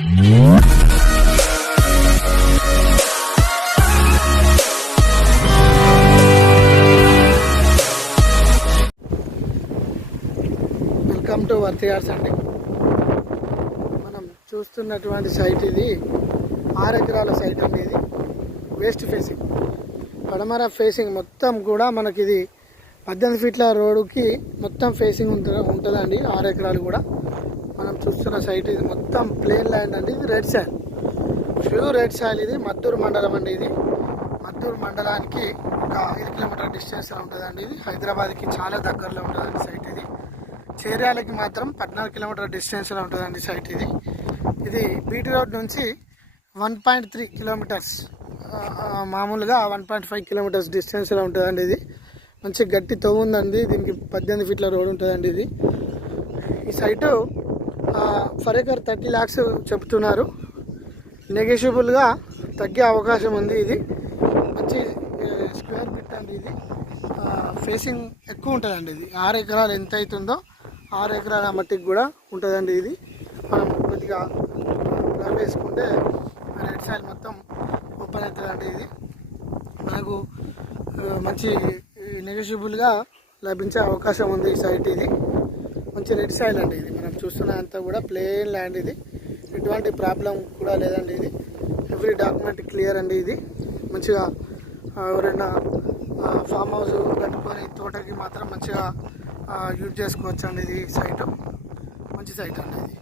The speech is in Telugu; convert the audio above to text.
వెల్కమ్ టు వర్తి యార్డ్స్ అండి. మనం చూస్తున్నటువంటి సైట్ ఇది 6 ఎకరాల సైట్ అండి. ఇది వెస్ట్ ఫేసింగ్, పడమర ఫేసింగ్ మొత్తం కూడా మనకి ఇది 18 ఫీట్ల రోడ్డుకి మొత్తం ఫేసింగ్ ఉంటుందండి. 6 ఎకరాలు కూడా మనం చూస్తున్న సైట్ ఇది మొత్తం ప్లేన్ ల్యాండ్ అండి. ఇది red soil, pure red soil. ఇది మద్దూరు మండలం అండి. ఇది మద్దూరు మండలానికి ఒక 5 కిలోమీటర్ డిస్టెన్స్లో ఉంటుందండి. ఇది హైదరాబాద్కి చాలా దగ్గరలో ఉంటుందండి సైట్ ఇది. చేర్యాలకి మాత్రం 14 కిలోమీటర్ డిస్టెన్స్లో ఉంటుందండి సైట్ ఇది. ఇది బీటీ రోడ్ నుంచి 1.3 కిలోమీటర్స్, మామూలుగా 1.5 కిలోమీటర్స్ డిస్టెన్స్లో ఉంటుందండి. ఇది మంచి గట్టి తవ్వు ఉందండి. దీనికి 18 ఫీట్ల రోడ్ ఉంటుందండి. ఇది ఈ సైటు ఫర్ ఎకర్ 30 lakhs చెప్తున్నారు. నెగోషియబుల్గా తగ్గే అవకాశం ఉంది. ఇది మంచి స్క్వేర్ ఫీట్ అండి. ఇది ఫేసింగ్ ఎక్కువ ఉంటుందండి. ఇది 6 ఎకరాలు ఎంత అవుతుందో 6 ఎకరాల మట్టికి కూడా ఉంటుందండి. ఇది మనం కొద్దిగా ప్లాన్ వేసుకుంటే రెడ్ సాయిల్ మొత్తం ఓపెన్ అవుతుందండి. ఇది మనకు మంచి నెగోషియబుల్గా లభించే అవకాశం ఉంది ఈ సైట్. ఇది మంచి రెడ్ సాయిల్ అండి. ఇది మనం చూస్తున్నంత కూడా ప్లేన్ ల్యాండ్. ఇది ఎటువంటి ప్రాబ్లం కూడా లేదండి. ఇది ఎవ్రీ డాక్యుమెంట్ క్లియర్ అండి. ఇది మంచిగా ఎవరైనా ఫామ్ హౌస్ కట్టుకొని తోటకి మాత్రం మంచిగా యూజ్ చేసుకోవచ్చు అండి. ఇది సైట్ మంచి సైట్ అండి. ఇది